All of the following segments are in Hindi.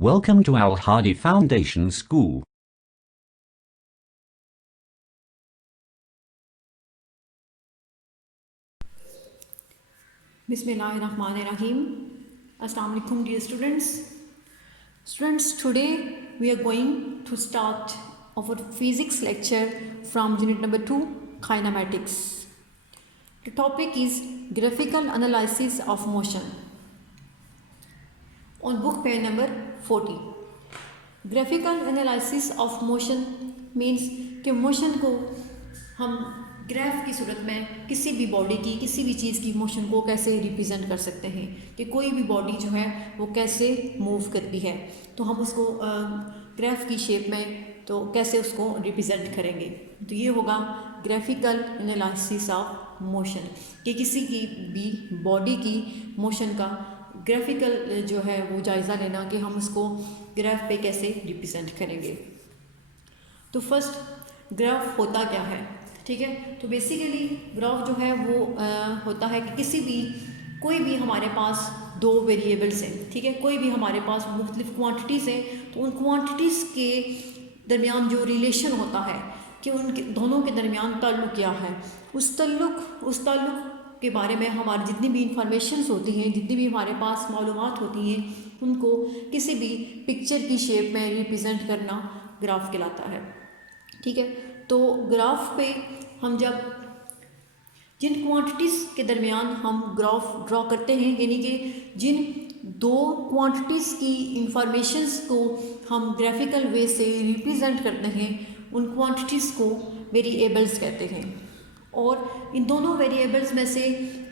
Welcome to Al Hadi Foundation School. Bismillahirrahmanirrahim. Assalamu alaikum dear students. Students, today we are going to start our physics lecture from unit number 2, kinematics. The topic is graphical analysis of motion. On book page number 40. Graphical analysis of motion means कि मोशन को हम ग्राफ की सूरत में किसी भी बॉडी की किसी भी चीज़ की मोशन को कैसे रिप्रेजेंट कर सकते हैं कि कोई भी बॉडी जो है वो कैसे मूव करती है, तो हम उसको ग्राफ की शेप में तो कैसे उसको रिप्रेजेंट करेंगे। तो ये होगा ग्राफिकल एनालिसिस ऑफ मोशन कि किसी की भी बॉडी की मोशन का ग्राफिकल जो है वो जायज़ा लेना कि हम उसको ग्राफ पे कैसे रिप्रेजेंट करेंगे। तो फर्स्ट ग्राफ होता क्या है, ठीक है। तो बेसिकली ग्राफ जो है वो होता है कि किसी भी कोई भी हमारे पास दो वेरिएबल्स हैं, ठीक है, कोई भी हमारे पास मुख्तलिफ क्वांटिटीज़ हैं, तो उन क्वांटिटीज़ के दरमियान जो रिलेशन होता है कि उनके दोनों के दरमियान ताल्लुक़ क्या है, उस ताल्लुक़ के बारे में हमारी जितनी भी इंफॉर्मेशंस होती हैं, जितनी भी हमारे पास मालूमात होती हैं, उनको किसी भी पिक्चर की शेप में रिप्रेजेंट करना ग्राफ कहलाता है, ठीक है। तो ग्राफ पे हम जब जिन क्वांटिटीज़ के दरमियान हम ग्राफ ड्रॉ करते हैं, यानी कि जिन दो क्वांटिटीज़ की इंफॉर्मेशंस को हम ग्राफिकल वे से रिप्रेजेंट करते हैं, उन क्वांटिटीज़ को वेरिएबल्स कहते हैं। और इन दोनों वेरिएबल्स में से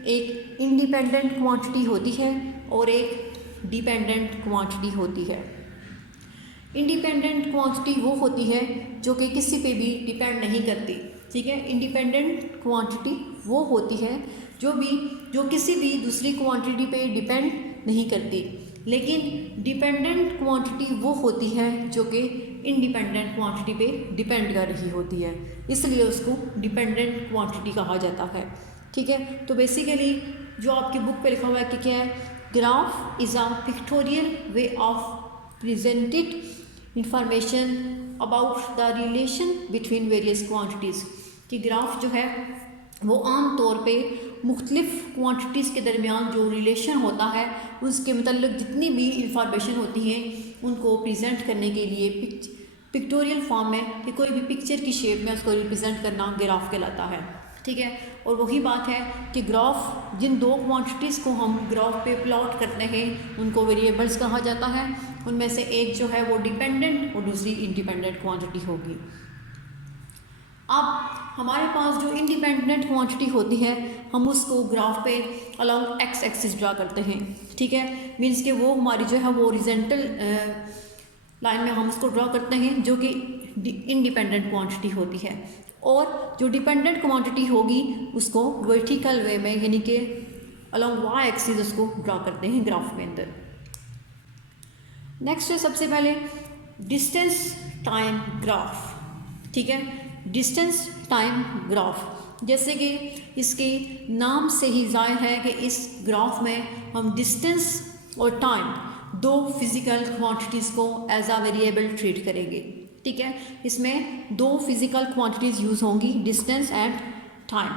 एक इंडिपेंडेंट क्वांटिटी होती है और एक डिपेंडेंट क्वांटिटी होती है। इंडिपेंडेंट क्वांटिटी वो होती है जो कि किसी पे भी डिपेंड नहीं करती, ठीक है। इंडिपेंडेंट क्वांटिटी वो होती है जो किसी भी दूसरी क्वांटिटी पे डिपेंड नहीं करती, लेकिन डिपेंडेंट क्वांटिटी वो होती है जो कि इंडिपेंडेंट क्वांटिटी पे डिपेंड कर रही होती है, इसलिए उसको डिपेंडेंट क्वांटिटी कहा जाता है, ठीक है। तो बेसिकली जो आपकी बुक पे लिखा हुआ है कि क्या है, graph is a pictorial way of presented information about the relation between various quantities, कि ग्राफ जो है वो आम तौर पे मुख्तलिफ क्वांटिटीज़ के दरमियान जो रिलेशन होता है उसके मतलब जितनी भी इंफॉर्मेशन होती हैं उनको प्रेजेंट करने के लिए पिक्टोरियल फॉर्म में कि कोई भी पिक्चर की शेप में उसको रिप्रेजेंट करना ग्राफ कहलाता है, ठीक है। और वही बात है कि ग्राफ जिन दो क्वांटिटीज़ को हम ग्राफ पे प्लॉट करते हैं उनको वेरिएबल्स कहा जाता है, उनमें से एक जो है वो डिपेंडेंट और दूसरी इंडिपेंडेंट क्वांटिटी होगी। अब हमारे पास जो इंडिपेंडेंट क्वांटिटी होती है हम उसको ग्राफ पे अलॉन्ग एक्स एक्सिस ड्रा करते हैं, ठीक है। मीन्स कि वो हमारी जो है वो हॉरिजॉन्टल लाइन में हम उसको ड्रा करते हैं जो कि इंडिपेंडेंट क्वांटिटी होती है, और जो डिपेंडेंट क्वांटिटी होगी उसको वर्टिकल वे में यानी कि अलॉन्ग वाई एक्सिस उसको ड्रा करते हैं ग्राफ के अंदर। नेक्स्ट है सबसे पहले डिस्टेंस टाइम ग्राफ, ठीक है। डिस्टेंस टाइम ग्राफ, जैसे कि इसके नाम से ही जाहिर है कि इस ग्राफ में हम डिस्टेंस और टाइम दो फिज़िकल क्वांटिटीज़ को एज अ वेरिएबल ट्रीट करेंगे, ठीक है। इसमें दो फिज़िकल क्वांटिटीज़ यूज़ होंगी, distance and time.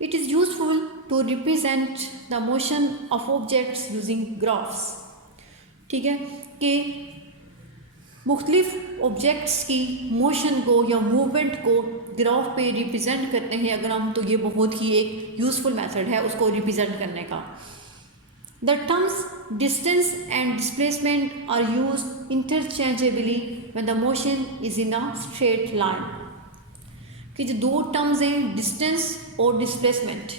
It is useful to represent the motion of objects using graphs, ठीक है, कि मुख्तलिफ ऑब्जेक्ट्स की मोशन को या मूवमेंट को ग्राफ पे रिप्रेजेंट करते हैं अगर हम, तो ये बहुत ही एक यूज़फुल मेथड है उसको रिप्रेजेंट करने का। The terms distance and displacement are used interchangeably when the motion is in a straight line, कि जो दो टर्म्स हैं डिस्टेंस और डिस्प्लेसमेंट,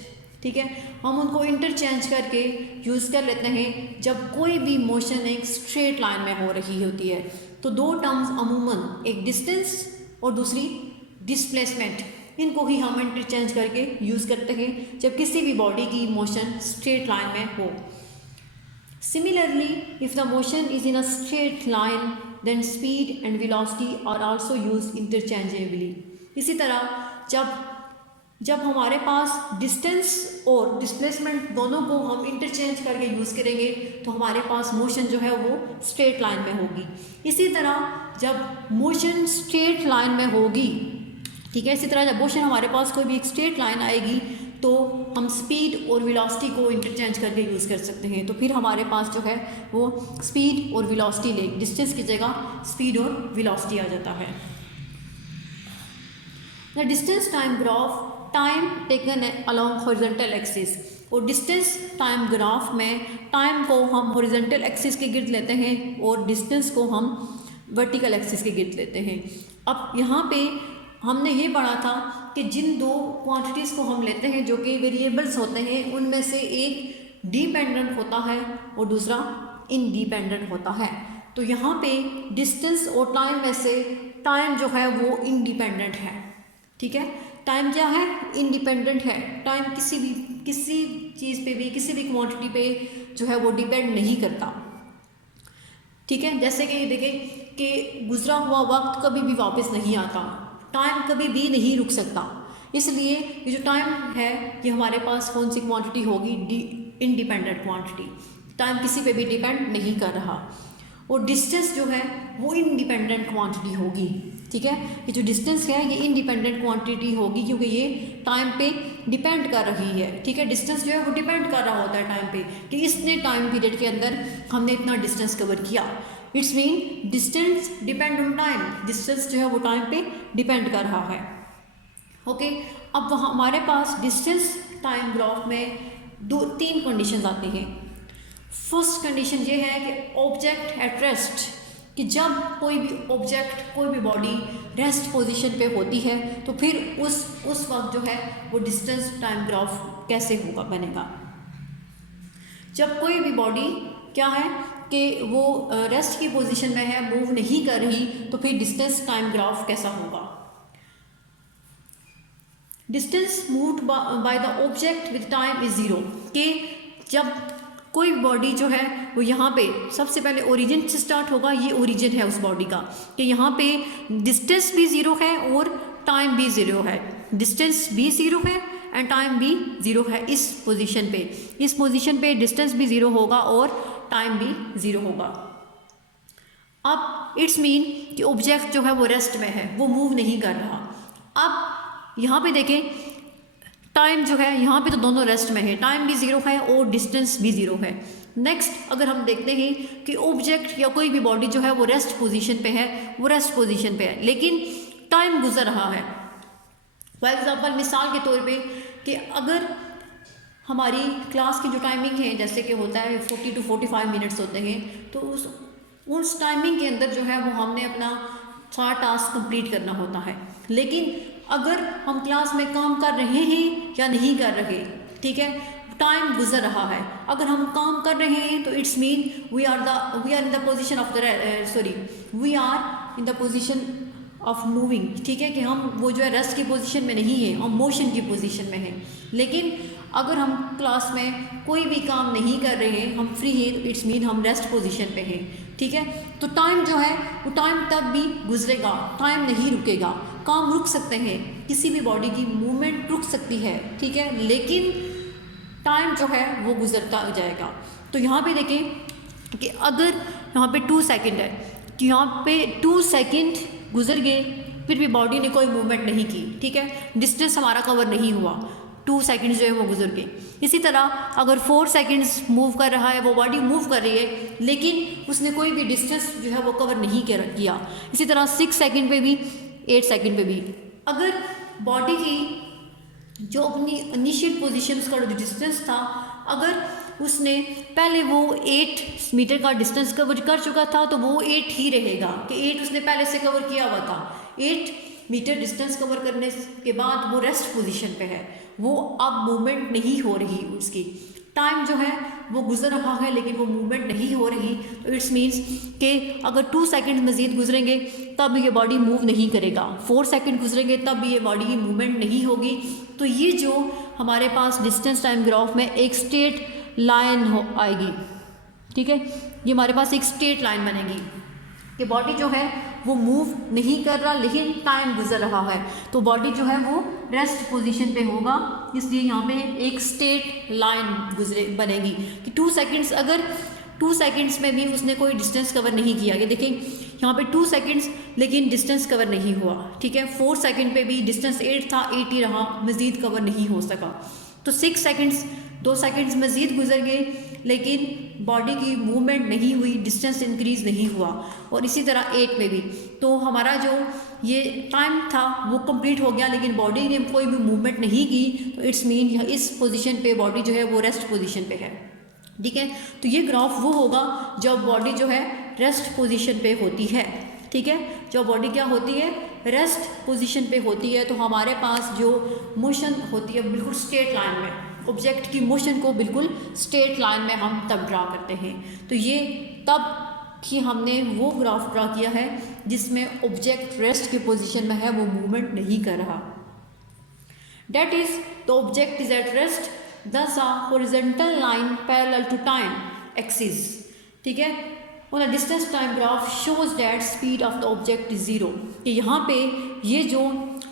ठीक है, हम उनको इंटरचेंज करके यूज़ कर लेते हैं जब कोई भी मोशन एक स्ट्रेट लाइन में हो रही होती है। तो दो टर्म्स अमूमन एक डिस्टेंस और दूसरी डिस्प्लेसमेंट, इनको ही हम इंटरचेंज करके यूज़ करते हैं जब किसी भी बॉडी की मोशन स्ट्रेट लाइन में हो। Similarly if the motion is in a straight line then speed and velocity are also used interchangeably. इसी तरह जब जब हमारे पास डिस्टेंस और डिस्प्लेसमेंट दोनों को हम इंटरचेंज करके यूज़ करेंगे तो हमारे पास मोशन जो है वो स्ट्रेट लाइन में होगी। इसी तरह जब मोशन स्ट्रेट लाइन में होगी, ठीक है, इसी तरह जब मोशन हमारे पास कोई भी एक स्ट्रेट लाइन आएगी तो हम स्पीड और वेलोसिटी को इंटरचेंज करके यूज़ कर सकते हैं। तो फिर हमारे पास जो है वो स्पीड और वेलोसिटी ले, डिस्टेंस की जगह स्पीड और वेलोसिटी आ जाता है। The distance time graph, time taken along horizontal axis, और डिस्टेंस टाइम ग्राफ में टाइम को हम हॉरिजॉन्टल एक्सिस के गिर्द लेते हैं और डिस्टेंस को हम वर्टिकल एक्सिस के गिर्द लेते हैं। अब यहाँ पे हमने ये पढ़ा था कि जिन दो क्वांटिटीज़ को हम लेते हैं जो कि वेरिएबल्स होते हैं, उनमें से एक डिपेंडेंट होता है और दूसरा इंडिपेंडेंट होता है। तो यहाँ पे डिस्टेंस और टाइम में से टाइम जो है वो इंडिपेंडेंट है, ठीक है। टाइम क्या है? इंडिपेंडेंट है। टाइम किसी चीज़ पे भी, किसी भी क्वांटिटी पे जो है वो डिपेंड नहीं करता, ठीक है। जैसे कि देखें कि गुजरा हुआ वक्त कभी भी वापस नहीं आता, टाइम कभी भी नहीं रुक सकता, इसलिए ये जो टाइम है ये हमारे पास कौन सी क्वांटिटी होगी? Independent quantity. टाइम किसी पे भी डिपेंड नहीं कर रहा। और डिस्टेंस जो है वो इंडिपेंडेंट क्वांटिटी होगी, ठीक है। ये जो डिस्टेंस है ये इंडिपेंडेंट क्वांटिटी होगी क्योंकि ये टाइम पे डिपेंड कर रही है, ठीक है। डिस्टेंस जो है वो डिपेंड कर रहा होता है टाइम पे कि इसने टाइम पीरियड के अंदर हमने इतना डिस्टेंस कवर किया। It's mean distance depend on time, distance जो है वो टाइम पे डिपेंड कर रहा है, ओके। अब हमारे पास डिस्टेंस टाइम ग्राफ में तीन कंडीशंस आती हैं। फर्स्ट कंडीशन ये है कि ऑब्जेक्ट एट रेस्ट, कि जब कोई भी ऑब्जेक्ट, कोई भी बॉडी रेस्ट पोजीशन पे होती है तो फिर उस वक्त जो है वो डिस्टेंस टाइम ग्राफ कैसे होगा, बनेगा। जब कोई भी बॉडी क्या है कि वो रेस्ट की पोजीशन में है, मूव नहीं कर रही, तो फिर डिस्टेंस टाइम ग्राफ कैसा होगा। Distance moved by the object with time is zero, कि जब कोई बॉडी जो है वो यहाँ पे सबसे पहले ओरिजिन से स्टार्ट होगा, ये ओरिजिन है उस बॉडी का, कि यहाँ पे डिस्टेंस भी ज़ीरो है और टाइम भी ज़ीरो है, डिस्टेंस भी ज़ीरो है एंड टाइम भी ज़ीरो है इस पोजीशन पे। इस पोजीशन पे डिस्टेंस भी ज़ीरो होगा और टाइम भी ज़ीरो होगा। अब इट्स मीन कि ऑब्जेक्ट जो है वो रेस्ट में है, वो मूव नहीं कर रहा। अब यहाँ पे देखें टाइम जो है यहाँ पे तो दोनों रेस्ट में है, टाइम भी ज़ीरो है और डिस्टेंस भी ज़ीरो है। नेक्स्ट अगर हम देखते हैं कि ऑब्जेक्ट या कोई भी बॉडी जो है वो रेस्ट पोजीशन पे है, वो रेस्ट पोजीशन पे है लेकिन टाइम गुजर रहा है। फॉर एग्जांपल, मिसाल के तौर पे कि अगर हमारी क्लास की जो टाइमिंग है जैसे कि होता है 40 to 45 मिनट्स होते हैं, तो उस टाइमिंग के अंदर जो है वो हमने अपना सारा टास्क कंप्लीट करना होता है। लेकिन अगर हम क्लास में काम कर रहे हैं या नहीं कर रहे, ठीक है, टाइम गुजर रहा है। अगर हम काम कर रहे हैं तो it's mean we are in the position of we are in the position of moving, ठीक है, कि हम वो जो है रेस्ट की पोजीशन में नहीं है, हम मोशन की पोजीशन में हैं। लेकिन अगर हम क्लास में कोई भी काम नहीं कर रहे हैं, हम फ्री हैं, तो इट्स मीन हम रेस्ट पोजीशन पे हैं, ठीक है। तो टाइम जो है वो टाइम तब भी गुजरेगा, टाइम नहीं रुकेगा। काम रुक सकते हैं, किसी भी बॉडी की मूवमेंट रुक सकती है, ठीक है, लेकिन टाइम जो है वो गुजरता जाएगा। तो यहाँ पे देखें कि अगर यहाँ पे 2 सेकेंड है तो यहाँ पे 2 सेकेंड गुजर गए, फिर भी बॉडी ने कोई मूवमेंट नहीं की, ठीक है, डिस्टेंस हमारा कवर नहीं हुआ, 2 सेकेंड्स जो है वो गुजर गए। इसी तरह अगर 4 सेकेंड्स मूव कर रहा है, वो बॉडी मूव कर रही है लेकिन उसने कोई भी डिस्टेंस जो है वो कवर नहीं किया। इसी तरह 6 सेकेंड पे भी, 8 सेकेंड पे भी अगर बॉडी की जो अपनी इनिशियल पोजीशंस का जो डिस्टेंस था, अगर उसने पहले वो 8 मीटर का डिस्टेंस कवर कर चुका था तो वो 8 ही रहेगा, कि 8 उसने पहले से कवर किया हुआ था। 8 मीटर डिस्टेंस कवर करने के बाद वो रेस्ट पोजीशन पे है, वो अब मूवमेंट नहीं हो रही, उसकी टाइम जो है वो गुजर रहा है लेकिन वो मूवमेंट नहीं हो रही। तो इट्स मीन्स कि अगर 2 सेकेंड मज़ीद गुजरेंगे तब ये बॉडी मूव नहीं करेगा, 4 सेकेंड गुजरेंगे तब भी ये बॉडी की मूवमेंट नहीं होगी। तो ये जो हमारे पास डिस्टेंस टाइम ग्राफ में एक स्ट्रेट लाइन आएगी, ठीक है, ये हमारे पास एक स्ट्रेट लाइन बनेगी। कि बॉडी जो है वो मूव नहीं कर रहा लेकिन टाइम गुजर रहा है, तो बॉडी जो है वो रेस्ट पोजीशन पे होगा। इसलिए यहाँ पे एक स्ट्रेट लाइन बनेगी कि 2 सेकंड्स, अगर 2 सेकंड्स में भी उसने कोई डिस्टेंस कवर नहीं किया, ये देखें यहाँ पे 2 सेकंड्स लेकिन डिस्टेंस कवर नहीं हुआ, ठीक है। 4 सेकंड पे भी डिस्टेंस 8 था, 8 ही रहा, मज़ीद कवर नहीं हो सका। तो 6 सेकंड्स, 2 सेकंड्स मज़ीद गुजर गए लेकिन बॉडी की मूवमेंट नहीं हुई, डिस्टेंस इंक्रीज़ नहीं हुआ। और इसी तरह 8 में भी, तो हमारा जो ये टाइम था वो कंप्लीट हो गया लेकिन बॉडी ने कोई भी मूवमेंट नहीं की, तो इट्स मीन इस पोजीशन पे बॉडी जो है वो रेस्ट पोजीशन पे है, ठीक है। तो ये ग्राफ वो होगा जब बॉडी जो है रेस्ट पोजीशन पे होती है, ठीक है। जब बॉडी क्या होती है, रेस्ट पोजीशन पे होती है, तो हमारे पास जो मोशन होती है बिल्कुल स्ट्रेट लाइन में, ऑब्जेक्ट की मोशन को बिल्कुल स्ट्रेट लाइन में हम तब ड्रा करते हैं। तो ये तब कि हमने वो ग्राफ ड्रा किया है जिसमें ऑब्जेक्ट रेस्ट की पोजीशन में है, वो मूवमेंट नहीं कर रहा। That is the object is at rest, thus a horizontal line parallel to time axis, ठीक है। on a distance time graph shows that speed of the object is 0, कि यहाँ पे ये जो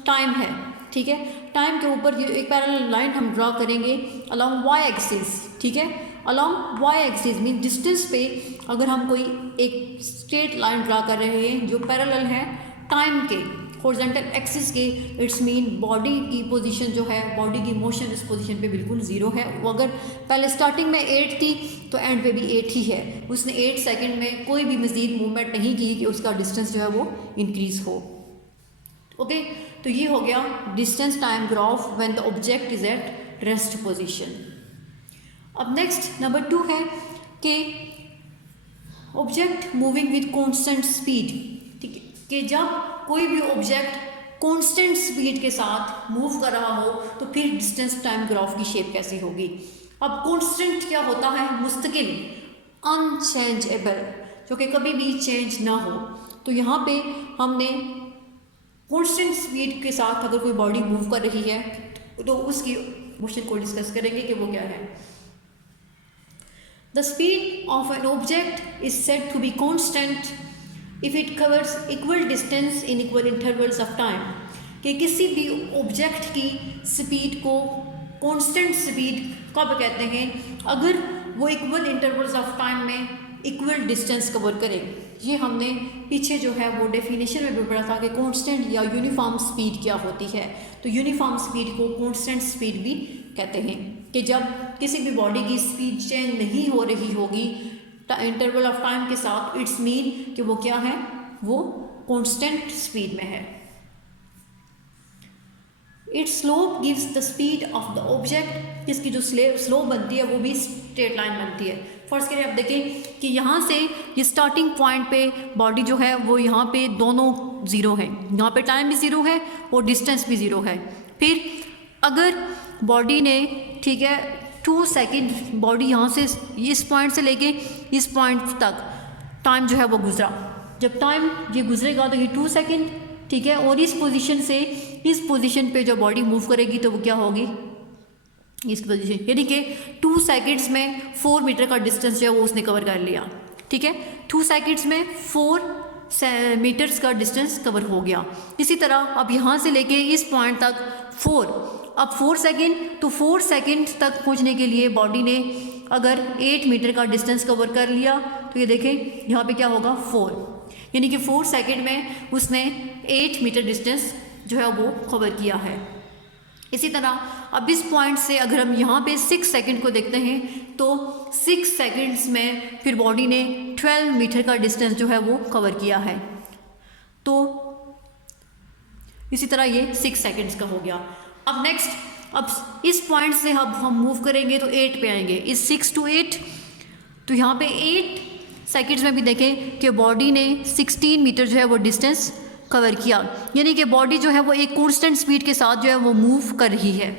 टाइम है, ठीक है, टाइम के ऊपर ये एक पैरेलल लाइन हम ड्रा करेंगे along y axis, ठीक है। along y axis mean distance पे अगर हम कोई एक स्ट्रेट लाइन ड्रा कर रहे हैं जो पैरेलल है टाइम के हॉरिजॉन्टल एक्सिस के, इट्स मीन बॉडी की पोजीशन जो है, बॉडी की मोशन इस पोजीशन पे बिल्कुल 0 है। वो अगर पहले स्टार्टिंग में 8 थी तो एंड पे भी 8 ही है, उसने 8 सेकंड में कोई भी मज़ीद मूवमेंट नहीं की कि उसका डिस्टेंस जो है वो इंक्रीज़ हो। ओके, तो ये हो गया distance time graph when the object is at rest position. अब नेक्स्ट नंबर 2 है कि object moving with constant speed, ठीक है, कि जब कोई भी ऑब्जेक्ट कांस्टेंट स्पीड के साथ मूव कर रहा हो तो फिर डिस्टेंस टाइम ग्राफ की शेप कैसी होगी। अब कांस्टेंट क्या होता है, मुस्तकिल, अनचेंजेबल, जो कि कभी भी चेंज ना हो। तो यहाँ पे हमने कांस्टेंट स्पीड के साथ अगर कोई बॉडी मूव कर रही है तो उसकी मोशन को डिस्कस करेंगे कि वो क्या है। The speed of an object is said to be constant if it covers equal distance in equal intervals of time, कि किसी भी ऑब्जेक्ट की स्पीड को कांस्टेंट स्पीड कब कहते हैं, अगर वो इक्वल इंटरवल्स ऑफ टाइम में इक्वल डिस्टेंस कवर करे। ये हमने पीछे जो है वो डेफिनेशन में भी पढ़ा था कि कांस्टेंट या यूनिफॉर्म स्पीड क्या होती है। तो यूनिफॉर्म स्पीड को कांस्टेंट स्पीड भी कहते हैं, कि जब किसी भी बॉडी की स्पीड चेंज नहीं हो रही होगी इंटरवल ऑफ टाइम के साथ, इट्स मीन कि वो क्या है, वो कांस्टेंट स्पीड में है। It's slope gives the speed of the object, जिसकी जो स्लोप बनती है वो भी स्ट्रेट लाइन बनती है। फर्स्ट करिए, अब देखें कि यहाँ से ये स्टार्टिंग पॉइंट पे बॉडी जो है वो यहाँ पे दोनों 0 है, यहाँ पे टाइम भी 0 है और डिस्टेंस भी 0 है। फिर अगर बॉडी ने, ठीक है, 2 सेकंड बॉडी यहाँ से इस पॉइंट से लेके इस पॉइंट तक टाइम जो है वो गुजरा, जब टाइम ये गुजरेगा तो ये 2 सेकंड, ठीक है, और इस पोजीशन से इस पोजीशन पे जो बॉडी मूव करेगी तो वो क्या होगी, इस पोजीशन, यानी कि 2 सेकंड्स में 4 मीटर का डिस्टेंस जो है वो उसने कवर कर लिया, ठीक है। 2 सेकंड्स में 4 मीटर्स का डिस्टेंस कवर हो गया। इसी तरह अब यहाँ से लेके इस पॉइंट तक 4, अब 4 सेकंड, तो 4 सेकंड तक पहुँचने के लिए बॉडी ने अगर 8 मीटर का डिस्टेंस कवर कर लिया तो ये देखें यहाँ पे क्या होगा 4, यानी कि 4 सेकंड में उसने 8 मीटर डिस्टेंस जो है वो कवर किया है। इसी तरह अब इस पॉइंट से अगर हम यहाँ पे 6 सेकंड को देखते हैं तो 6 सेकंड्स में फिर बॉडी ने 12 मीटर का डिस्टेंस जो है वो कवर किया है। तो इसी तरह ये 6 सेकंड्स का हो गया। अब नेक्स्ट, अब इस पॉइंट से अब हम मूव करेंगे तो 8 पे आएंगे, इस 6 to 8, तो यहाँ पे 8 सेकंड्स में भी देखें कि बॉडी ने 16 मीटर जो है वो डिस्टेंस कवर किया, यानी कि बॉडी जो है वो एक कांस्टेंट स्पीड के साथ जो है वो मूव कर रही है,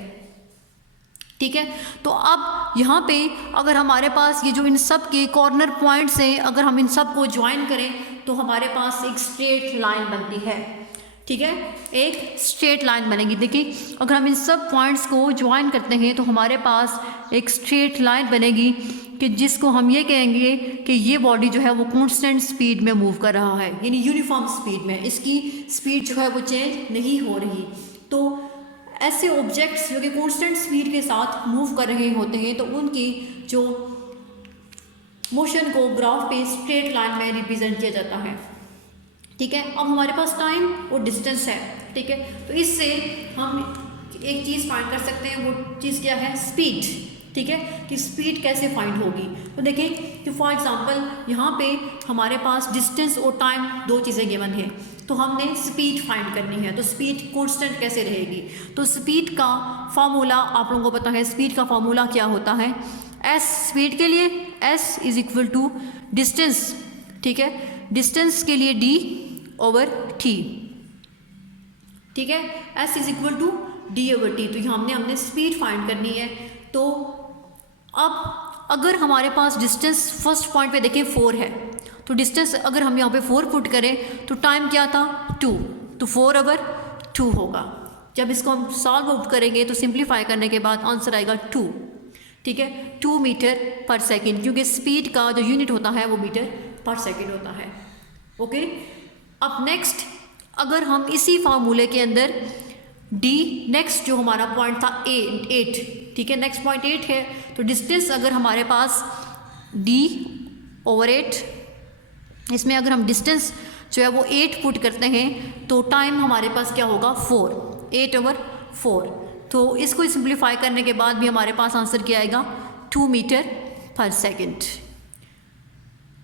ठीक है। तो अब यहाँ पे अगर हमारे पास ये जो इन सब के कॉर्नर पॉइंट्स हैं, अगर हम इन सब को ज्वाइन करें तो हमारे पास एक स्ट्रेट लाइन बनती है, ठीक है, एक स्ट्रेट लाइन बनेगी। देखिए अगर हम इन सब पॉइंट्स को ज्वाइन करते हैं तो हमारे पास एक स्ट्रेट लाइन बनेगी। कि जिसको हम ये कहेंगे कि ये बॉडी जो है वो कांस्टेंट स्पीड में मूव कर रहा है, यानी यूनिफॉर्म स्पीड में, इसकी स्पीड जो है वो चेंज नहीं हो रही। तो ऐसे ऑब्जेक्ट्स जो कि कांस्टेंट स्पीड के साथ मूव कर रहे होते हैं तो उनकी जो मोशन को ग्राफ पे स्ट्रेट लाइन में रिप्रेजेंट किया जाता है। ठीक है, अब हमारे पास टाइम और डिस्टेंस है। ठीक है, तो इससे हम एक चीज़ फाइंड कर सकते हैं, वो चीज़ क्या है, स्पीड। ठीक है, कि स्पीड कैसे फाइंड होगी। तो देखें कि फॉर एग्जांपल यहाँ पे हमारे पास डिस्टेंस और टाइम दो चीज़ें गिवन है, तो हमने स्पीड फाइंड करनी है। तो स्पीड कांस्टेंट कैसे रहेगी, तो स्पीड का फार्मूला आप लोगों को पता है, स्पीड का फार्मूला क्या होता है, एस स्पीड के लिए s is equal to distance. ठीक है, डिस्टेंस के लिए डी ओवर टी। ठीक है, s is equal to d over t. तो यहाँ हमने स्पीड फाइंड करनी है। तो अब अगर हमारे पास डिस्टेंस फर्स्ट पॉइंट पे देखें 4 है, तो डिस्टेंस अगर हम यहाँ पे 4 पुट करें तो टाइम क्या था 2, तो 4 ओवर 2 होगा। जब इसको हम सॉल्व आउट करेंगे तो सिंप्लीफाई करने के बाद आंसर आएगा 2। ठीक है, 2 मीटर पर सेकेंड, क्योंकि स्पीड का जो यूनिट होता है वो मीटर पर सेकेंड होता है। ओके, अब नेक्स्ट अगर हम इसी फार्मूले के अंदर डी, नेक्स्ट जो हमारा पॉइंट था 8, ठीक है, नेक्स्ट पॉइंट 8 है, तो डिस्टेंस अगर हमारे पास डी ओवर 8, इसमें अगर हम डिस्टेंस जो है वो 8 पुट करते हैं तो टाइम हमारे पास क्या होगा 4, 8 ओवर 4। तो इसको सिंप्लीफाई करने के बाद भी हमारे पास आंसर क्या आएगा 2 मीटर पर सेकेंड।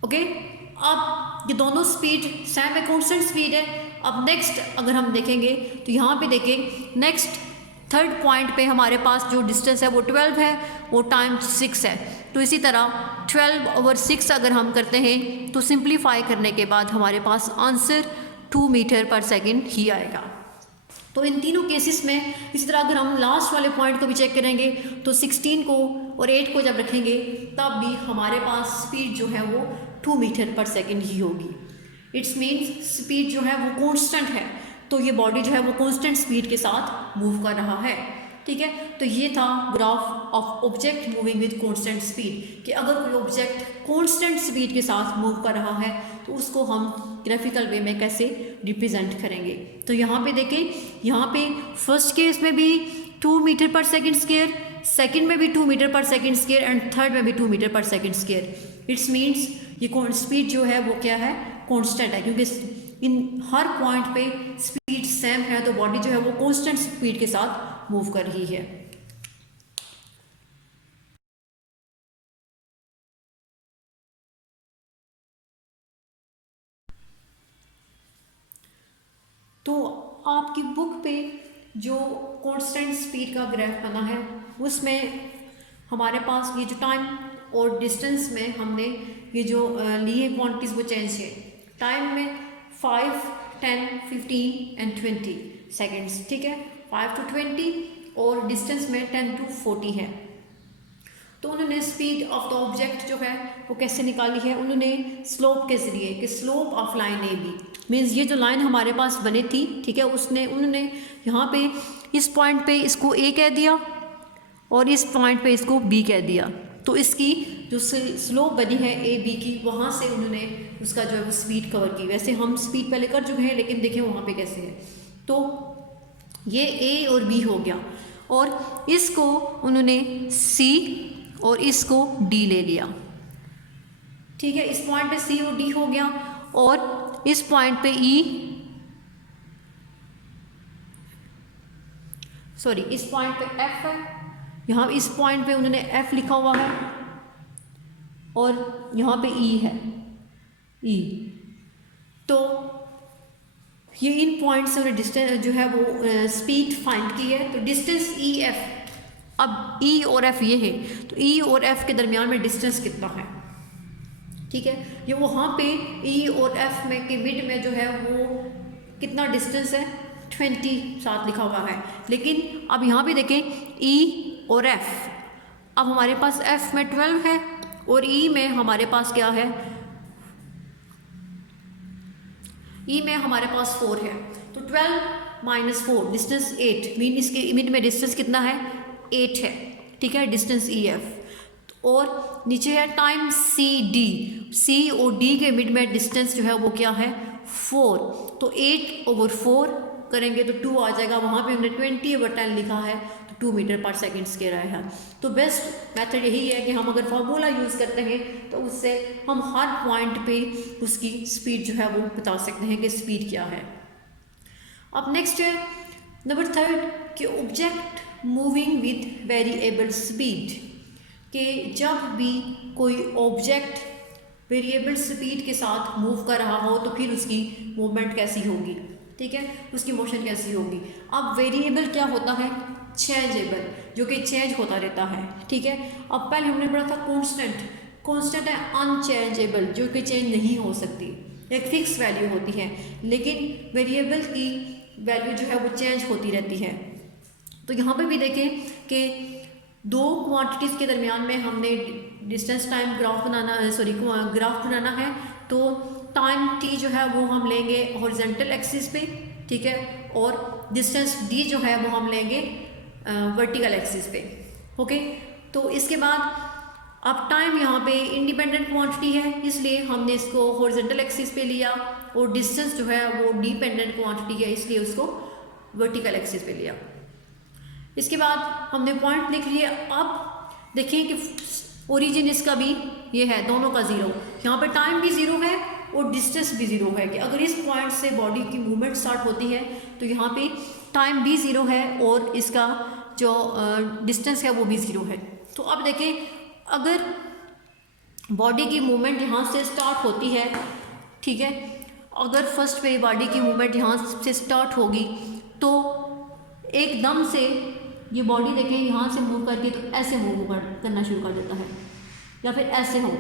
ओके, अब ये दोनों स्पीड सेम है, कांस्टेंट स्पीड है। अब नेक्स्ट अगर हम देखेंगे तो यहाँ पे देखें नेक्स्ट थर्ड पॉइंट पे हमारे पास जो डिस्टेंस है वो 12 है, वो टाइम 6 है। तो इसी तरह 12 ओवर 6 अगर हम करते हैं तो सिंप्लीफाई करने के बाद हमारे पास आंसर 2 मीटर पर सेकेंड ही आएगा। तो इन तीनों केसेस में इसी तरह अगर हम लास्ट वाले पॉइंट को भी चेक करेंगे तो 16 को और 8 को जब रखेंगे तब भी हमारे पास स्पीड जो है वो 2 मीटर पर सेकेंड ही होगी। इट्स मीन्स स्पीड जो है वो कांस्टेंट है, तो ये बॉडी जो है वो कांस्टेंट स्पीड के साथ मूव कर रहा है। ठीक है, तो ये था graph of object moving with constant speed, कि अगर कोई ऑब्जेक्ट कांस्टेंट स्पीड के साथ मूव कर रहा है तो उसको हम ग्राफिकल वे में कैसे रिप्रेजेंट करेंगे। तो यहाँ पे देखें, यहाँ पे फर्स्ट केस में भी 2 मीटर पर सेकेंड स्क्वायर, सेकेंड में भी 2 मीटर पर सेकेंड स्क्वायर एंड थर्ड में भी 2 मीटर पर सेकेंड स्क्वायर। इट्स मीन्स ये स्पीड जो है वो क्या है, कांस्टेंट है, क्योंकि इन हर पॉइंट पे स्पीड सेम है, तो बॉडी जो है वो कांस्टेंट स्पीड के साथ मूव कर रही है। तो आपकी बुक पे जो कांस्टेंट स्पीड का ग्राफ बना है उसमें हमारे पास ये जो टाइम और डिस्टेंस में हमने ये जो लिए क्वांटिटीज़ वो चेंज है। टाइम में 5, 10, 15 एंड 20 सेकेंड्स। ठीक है, 5 to 20 और डिस्टेंस में 10 to 40 है। तो उन्होंने स्पीड ऑफ द ऑब्जेक्ट जो है वो कैसे निकाली है, उन्होंने स्लोप के जरिए, कि slope of line A B means ये जो लाइन हमारे पास बनी थी, ठीक है, उन्होंने यहाँ पे इस पॉइंट पे इसको ए कह दिया और इस पॉइंट पे इसको बी कह दिया। तो इसकी जो स्लोप बनी है ए बी की, वहाँ से उन्होंने उसका जो है स्पीड कवर की। वैसे हम स्पीड पहले कर चुके हैं, लेकिन देखें वहाँ पे कैसे है। तो ये ए और बी हो गया, और इसको उन्होंने सी और इसको डी ले लिया। ठीक है, इस पॉइंट पे सी और डी हो गया, और इस पॉइंट पे इस पॉइंट पे एफ है, यहाँ इस पॉइंट पे उन्होंने एफ लिखा हुआ है, और यहाँ पे ई है, ई। तो ये इन पॉइंट से उन्हें डिस्टेंस जो है वो स्पीड फाइंड की है। तो डिस्टेंस ई एफ, अब ई और एफ ये है, तो ई और एफ के दरमियान में डिस्टेंस कितना है। ठीक है, ये वहाँ पे ई और एफ में के मिड में जो है वो कितना डिस्टेंस है, 20 साथ लिखा हुआ है। लेकिन अब यहाँ पे देखें ई और एफ, अब हमारे पास एफ में 12 है और ई में हमारे पास क्या है, ई में हमारे पास 4 है। तो 12 - 4 डिस्टेंस 8, मीन इसके मिड में डिस्टेंस कितना है 8 है। ठीक है, डिस्टेंस ई एफ। और नीचे है टाइम सी डी, सी और डी के मिड में डिस्टेंस जो है वो क्या है 4, तो 8/4 करेंगे तो 2 आ जाएगा, वहाँ पे हमने 20/10 लिखा है तो 2 मीटर पर सेकेंड स्क्वायर आया है। तो बेस्ट मेथड यही है कि हम अगर फार्मूला यूज़ करते हैं तो उससे हम हर पॉइंट पे उसकी स्पीड जो है वो बता सकते हैं कि स्पीड क्या है। अब नेक्स्ट है नंबर 3 कि object moving with variable speed, कि जब भी कोई ऑब्जेक्ट वेरिएबल स्पीड के साथ मूव कर रहा हो तो फिर उसकी मूवमेंट कैसी होगी, ठीक है, उसकी मोशन कैसी होगी। अब वेरिएबल क्या होता है, चेंजेबल, जो कि चेंज होता रहता है, ठीक है। अब पहले हमने पढ़ा था कांस्टेंट, कांस्टेंट है अनचेंजेबल, जो कि चेंज नहीं हो सकती, एक फिक्स वैल्यू होती है, लेकिन वेरिएबल की वैल्यू जो है वो चेंज होती रहती है। तो यहाँ पे भी देखें कि दो क्वांटिटीज़ के दरमियान में हमने डिस्टेंस टाइम ग्राफ बनाना है, ग्राफ बनाना है, तो टाइम टी जो है वो हम लेंगे हॉरिजॉन्टल एक्सिस पे, ठीक है, और डिस्टेंस डी जो है वो हम लेंगे वर्टिकल एक्सिस पे, ओके। तो इसके बाद अब टाइम यहाँ पे इंडिपेंडेंट क्वांटिटी है, इसलिए हमने इसको हॉरिजॉन्टल एक्सिस पे लिया, और डिस्टेंस जो है वो डिपेंडेंट क्वांटिटी है, इसलिए उसको वर्टिकल एक्सिस पे लिया। इसके बाद हमने पॉइंट लिख लिया। अब देखिए कि ओरिजिन इसका भी ये है, दोनों का 0, यहाँ पे टाइम भी 0 है और डिस्टेंस भी 0 है, कि अगर इस पॉइंट से बॉडी की मूवमेंट स्टार्ट होती है तो यहाँ पे टाइम भी 0 है और इसका जो डिस्टेंस है वो भी 0 है। तो अब देखें, अगर बॉडी की मूवमेंट यहाँ से स्टार्ट होती है, ठीक है, अगर फर्स्ट पे बॉडी की मूवमेंट यहाँ से स्टार्ट होगी तो एकदम से ये बॉडी देखें यहाँ से मूव करके तो ऐसे मूव करना शुरू कर देता है, या फिर ऐसे हो।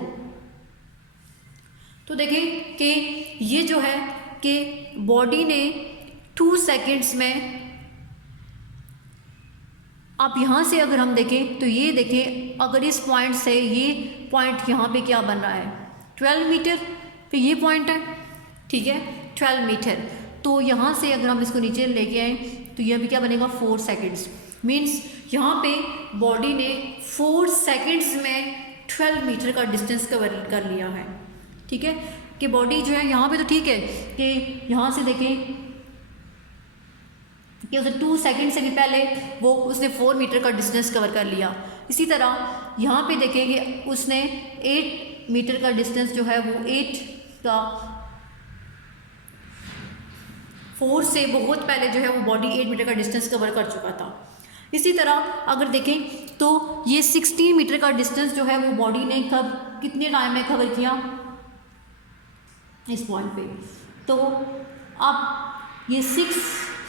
तो देखें कि ये जो है कि बॉडी ने 2 सेकेंड्स में, अब यहाँ से अगर हम देखें तो ये देखें, अगर इस पॉइंट से ये पॉइंट यहाँ पे क्या बन रहा है 12 मीटर पे ये पॉइंट है, ठीक है, 12 मीटर। तो यहाँ से अगर हम इसको नीचे लेके आए तो यह भी क्या बनेगा 4 सेकेंड्स, मीन्स यहाँ पे बॉडी ने 4 सेकेंड्स में 12 मीटर का डिस्टेंस कवर कर लिया है, ठीक है। कि बॉडी जो है यहाँ पे तो ठीक है कि यहाँ से देखें कि उसे 2 सेकेंड से भी पहले वो उसने 4 मीटर का डिस्टेंस कवर कर लिया। इसी तरह यहाँ पे देखें कि उसने 8 मीटर का डिस्टेंस जो है वो 8 का 4 से बहुत पहले जो है वो बॉडी 8 मीटर का डिस्टेंस कवर कर चुका था। इसी तरह अगर देखें तो ये 16 मीटर का डिस्टेंस जो है वो बॉडी ने कब कितने टाइम में कवर किया इस पॉइंट पे। तो अब ये 6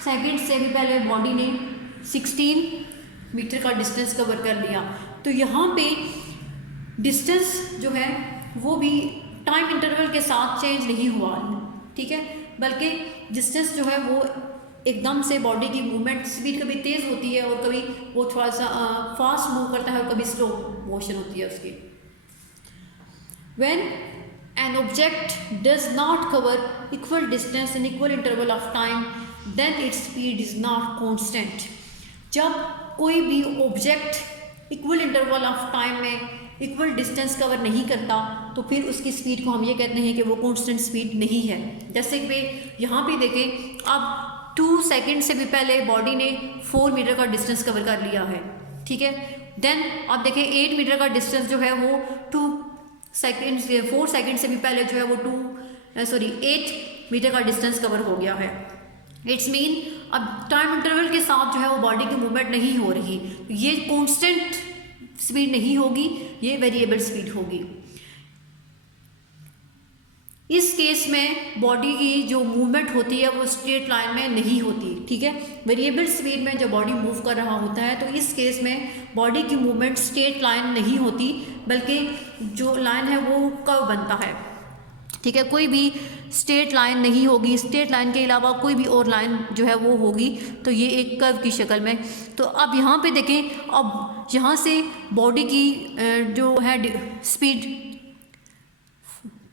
सेकेंड से भी पहले बॉडी ने 16 मीटर का डिस्टेंस कवर कर लिया। तो यहाँ पे डिस्टेंस जो है वो भी टाइम इंटरवल के साथ चेंज नहीं हुआ, ठीक है, बल्कि डिस्टेंस जो है वो एकदम से बॉडी की मूवमेंट स्पीड कभी तेज़ होती है और कभी वो थोड़ा सा फास्ट मूव करता है और कभी स्लो मोशन होती है उसकी। When an object does not cover equal distance in equal interval of time, then its speed is not constant. जब कोई भी object equal interval of time में इक्वल डिस्टेंस कवर नहीं करता तो फिर उसकी स्पीड को हम ये कहते हैं कि वो कांस्टेंट स्पीड नहीं है। जैसे कि यहाँ पे देखें, अब 2 सेकेंड से भी पहले बॉडी ने 4 मीटर का डिस्टेंस कवर कर लिया है, ठीक है। देन अब देखें 8 मीटर का डिस्टेंस जो है वो 4 सेकेंड से भी पहले जो है वो 8 मीटर का डिस्टेंस कवर हो गया है। इट्स मीन अब टाइम इंटरवल के साथ जो है वो बॉडी की मूवमेंट नहीं हो रही, ये कांस्टेंट स्पीड नहीं होगी, ये वेरिएबल स्पीड होगी। इस केस में बॉडी की जो मूवमेंट होती है वो स्ट्रेट लाइन में नहीं होती, ठीक है। वेरिएबल स्पीड में जब बॉडी मूव कर रहा होता है तो इस केस में बॉडी की मूवमेंट स्ट्रेट लाइन नहीं होती, बल्कि जो लाइन है वो कर्व बनता है, ठीक है। कोई भी स्ट्रेट लाइन नहीं होगी, स्ट्रेट लाइन के अलावा कोई भी और लाइन जो है वो होगी, तो ये एक कर्व की शक्ल में। तो अब यहाँ पे देखें, अब यहाँ से बॉडी की जो है स्पीड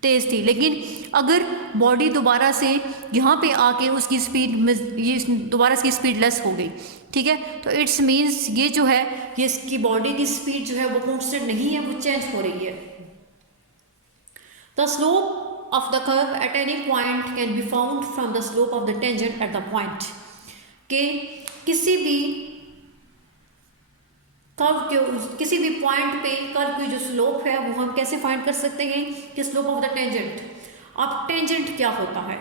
तेज़ थी, लेकिन अगर बॉडी दोबारा से यहाँ पे आके उसकी स्पीड ये दोबारा इसकी स्पीड लेस हो गई, ठीक है। तो इट्स मीन्स ये जो है ये इसकी बॉडी की स्पीड जो है वो कांस्टेंट नहीं है, वो चेंज हो रही है। The slope of the curve at any point can be found from the slope of the tangent at the point, के किसी भी कर्व के किसी भी पॉइंट पे कर्व की जो स्लोप है वो हम कैसे फाइंड कर सकते हैं कि स्लोप ऑफ द टेंजेंट। अब टेंजेंट क्या होता है,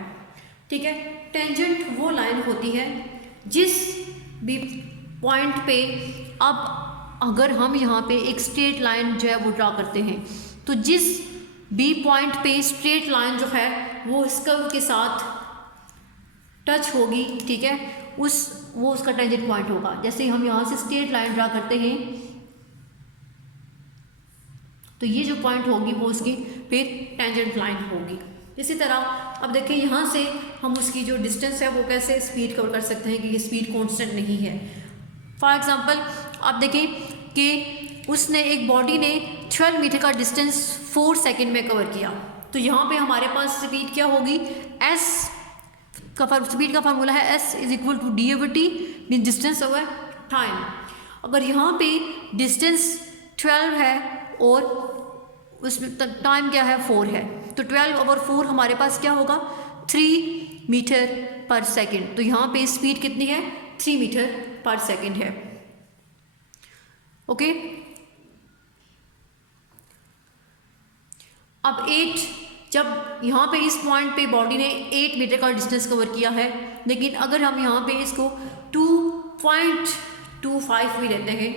ठीक है। टेंजेंट वो लाइन होती है जिस भी पॉइंट पे, अब अगर हम यहाँ पे एक स्ट्रेट लाइन जो है वो ड्रा करते हैं तो जिस बी पॉइंट पे स्ट्रेट लाइन जो है वो इस कर्व के साथ टच होगी, ठीक है, वो उसका टेंजेंट पॉइंट होगा। जैसे हम यहाँ से स्ट्रेट लाइन ड्रा करते हैं तो ये जो पॉइंट होगी वो उसकी फिर टेंजेंट लाइन होगी। इसी तरह अब देखिए यहाँ से हम उसकी जो डिस्टेंस है वो कैसे स्पीड कवर कर सकते हैं कि ये स्पीड कांस्टेंट नहीं है। फॉर एग्जांपल आप देखें कि उसने एक बॉडी ने 12 मीटर का डिस्टेंस 4 सेकंड में कवर किया, तो यहाँ पे हमारे पास स्पीड क्या होगी, एस का स्पीड का फार्मूला है s is equal to d/t mean distance over time. अगर यहाँ पे डिस्टेंस 12 है और उसमें टाइम क्या है 4 है, तो 12/4 हमारे पास क्या होगा 3 मीटर पर सेकंड। तो यहाँ पे स्पीड कितनी है 3 मीटर पर सेकंड है। ओके, अब 8 जब यहाँ पे इस पॉइंट पे बॉडी ने 8 मीटर का डिस्टेंस कवर किया है, लेकिन अगर हम यहाँ पे इसको 2.25 भी लेते हैं,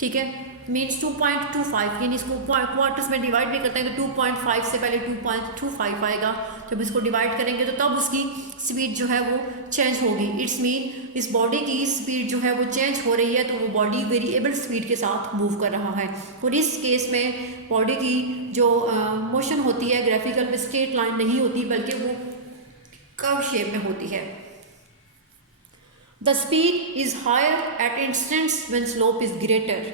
ठीक है, मीन्स 2.25 यानी इसको क्वार्टर्स में डिवाइड भी करते हैं तो 2.5 से पहले 2.25 आएगा। जब इसको डिवाइड करेंगे तो तब उसकी स्पीड जो है वो चेंज होगी। इट्स मीन इस बॉडी की स्पीड जो है वो चेंज हो रही है, तो वो बॉडी वेरिएबल स्पीड के साथ मूव कर रहा है। और इस केस में बॉडी की जो मोशन होती है ग्राफिकल में स्ट्रेट लाइन नहीं होती बल्कि वो कर्व शेप में होती है। The speed is higher at instants when slope is greater,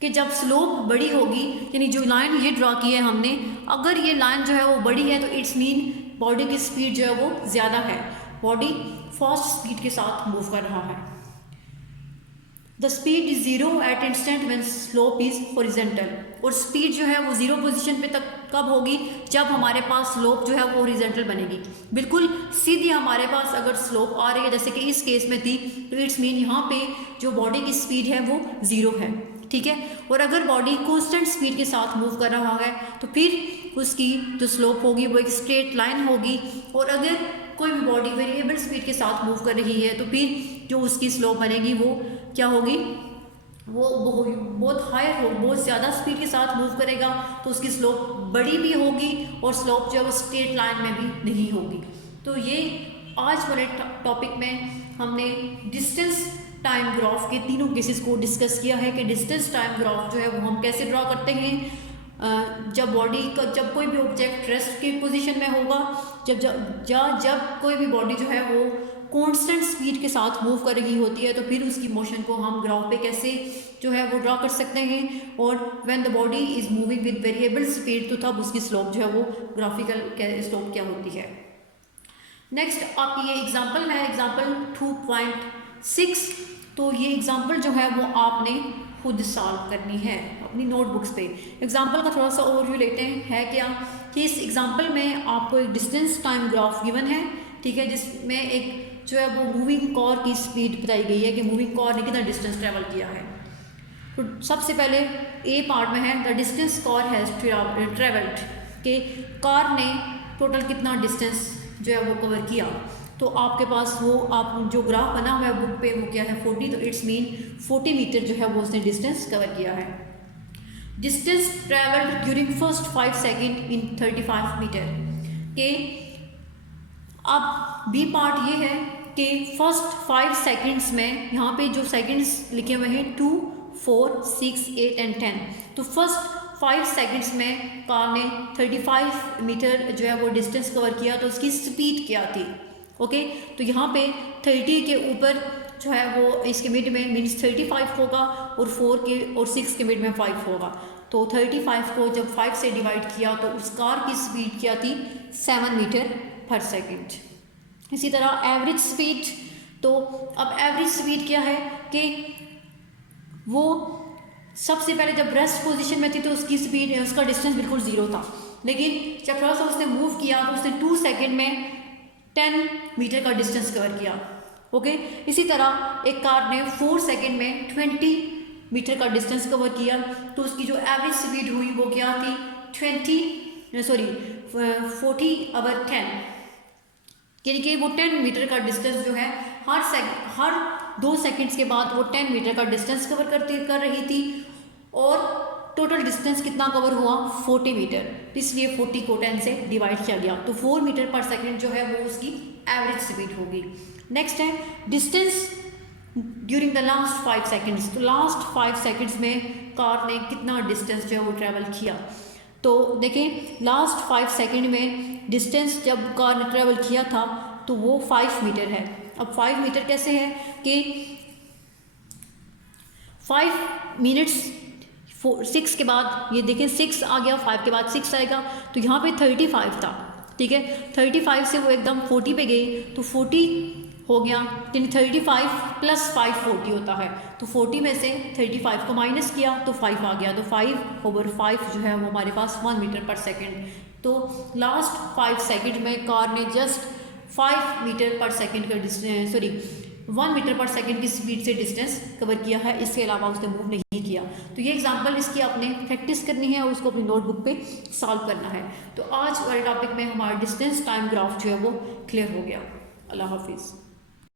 कि जब स्लोप बड़ी होगी यानी जो लाइन ये ड्रॉ की है हमने, अगर ये लाइन जो है वो बड़ी है तो इट्स मीन बॉडी की स्पीड जो है वो ज़्यादा है, बॉडी फास्ट स्पीड के साथ मूव कर रहा है। The speed is 0 at instant when slope is horizontal, और स्पीड जो है वो 0 पोजीशन पे तक कब होगी जब हमारे पास स्लोप जो है वो हॉरिजॉन्टल बनेगी। बिल्कुल सीधी हमारे पास अगर स्लोप आ रही है जैसे कि इस केस में थी, तो इट्स मीन यहाँ पे जो बॉडी की स्पीड है वो 0 है, ठीक है। और अगर बॉडी कांस्टेंट स्पीड के साथ मूव कर रहा है तो फिर उसकी जो स्लोप होगी वो एक स्ट्रेट लाइन होगी। और अगर कोई भी बॉडी वेरिएबल स्पीड के साथ मूव कर रही है तो फिर जो उसकी स्लोप बनेगी वो क्या होगी, वो बहुत हायर हो, बहुत ज़्यादा स्पीड के साथ मूव करेगा तो उसकी स्लोप बड़ी भी होगी और स्लोप जो है वो स्ट्रेट लाइन में भी नहीं होगी। तो ये आज वाले टॉपिक में हमने डिस्टेंस टाइम ग्राफ के तीनों केसेस को डिस्कस किया है कि डिस्टेंस टाइम ग्राफ जो है वो हम कैसे ड्रॉ करते हैं जब बॉडी का जब कोई भी ऑब्जेक्ट रेस्ट की पोजीशन में होगा, जब कोई भी बॉडी जो है वो कांस्टेंट स्पीड के साथ मूव कर रही होती है तो फिर उसकी मोशन को हम ग्राफ पे कैसे जो है वो ड्रॉ कर सकते हैं। और when the body is moving with variable speed तो तब उसकी स्लोप जो है वो ग्राफिकल स्लोप क्या होती है। नेक्स्ट आपकी ये एग्जाम्पल है, एग्जाम्पल 2.6। तो ये एग्जाम्पल जो है वो आपने खुद सॉल्व करनी है अपनी नोटबुक्स पे। एग्जाम्पल का थोड़ा सा ओवरव्यू लेते हैं, है क्या कि इस एग्जाम्पल में आपको एक डिस्टेंस टाइम ग्राफ गिवन है, ठीक है, जिसमें एक जो है वो मूविंग कार की स्पीड बताई गई है कि मूविंग कार ने कितना डिस्टेंस ट्रेवल किया है। तो सबसे पहले ए पार्ट में है the distance car has travelled, कि कार ने टोटल कितना डिस्टेंस जो है वो कवर किया। तो आपके पास वो आप जो ग्राफ बना हुआ है बुक पे वो क्या है 40, तो इट्स मीन 40 मीटर जो है वो उसने डिस्टेंस कवर किया है। Distance travelled during first 5 second in 35 metre, के अब बी पार्ट ये है कि फर्स्ट 5 सेकेंड्स में यहाँ पे जो सेकेंड्स लिखे हुए हैं 2, 4, 6, 8 एंड 10, तो फर्स्ट 5 सेकेंड्स में कार ने 35 मीटर जो है वो डिस्टेंस कवर किया, तो उसकी स्पीड क्या थी। ओके, तो यहाँ पे 30 के ऊपर जो है वो इसके मिड में मीन्स 35 होगा और 4 के और 6 के मिड में 5 होगा। तो 35 को जब 5 से डिवाइड किया तो उस कार की स्पीड क्या थी 7 मीटर पर सेकेंड। इसी तरह एवरेज स्पीड, तो अब एवरेज स्पीड क्या है कि वो सबसे पहले जब रेस्ट पोजीशन में थी तो उसकी स्पीड, उसका डिस्टेंस बिल्कुल ज़ीरो था, लेकिन जब थोड़ा सा उसने मूव किया तो उसने 2 सेकेंड में 10 मीटर का डिस्टेंस कवर किया। ओके, इसी तरह एक कार ने 4 सेकेंड में 20 मीटर का डिस्टेंस कवर किया, तो उसकी जो एवरेज स्पीड हुई वो क्या थी, 40/10, यानी कि वो 10 मीटर का डिस्टेंस जो है हर 2 सेकेंड्स के बाद वो 10 मीटर का डिस्टेंस कवर कर रही थी, और टोटल डिस्टेंस कितना कवर हुआ, 40 मीटर, इसलिए 40 को 10 से डिवाइड किया गया, तो 4 मीटर पर सेकेंड जो है वो उसकी एवरेज स्पीड होगी। नेक्स्ट है distance during the last 5 seconds, तो लास्ट 5 सेकेंड्स में कार ने कितना डिस्टेंस जो है वो ट्रैवल किया। तो देखें लास्ट 5 सेकेंड में डिस्टेंस जब कार ने ट्रैवल किया था तो वो 5 मीटर है। अब 5 मीटर कैसे है कि 5 मिनट्स 6 के बाद, ये देखें 6 आ गया, 5 के बाद 6 आएगा, तो यहाँ पे 35 था, ठीक है, 35 से वो एकदम 40 पे गई, तो 40 हो गया, यानी 35 + 5 40 होता है, तो 40 में से 35 को माइनस किया तो 5 आ गया, तो 5/5 जो है वो हमारे पास 1 मीटर पर सेकेंड। तो लास्ट 5 सेकेंड में कार ने जस्ट 5 मीटर पर सेकेंड का डिस्टेंस, 1 मीटर पर सेकेंड की स्पीड से डिस्टेंस कवर किया है, इसके अलावा उसने मूव नहीं किया। तो ये एग्जांपल इसकी आपने प्रैक्टिस करनी है और उसको अपनी नोटबुक पे सॉल्व करना है। तो आज वाले टॉपिक में हमारा डिस्टेंस टाइम ग्राफ जो है वो क्लियर हो गया। अल्लाह हाफिज़।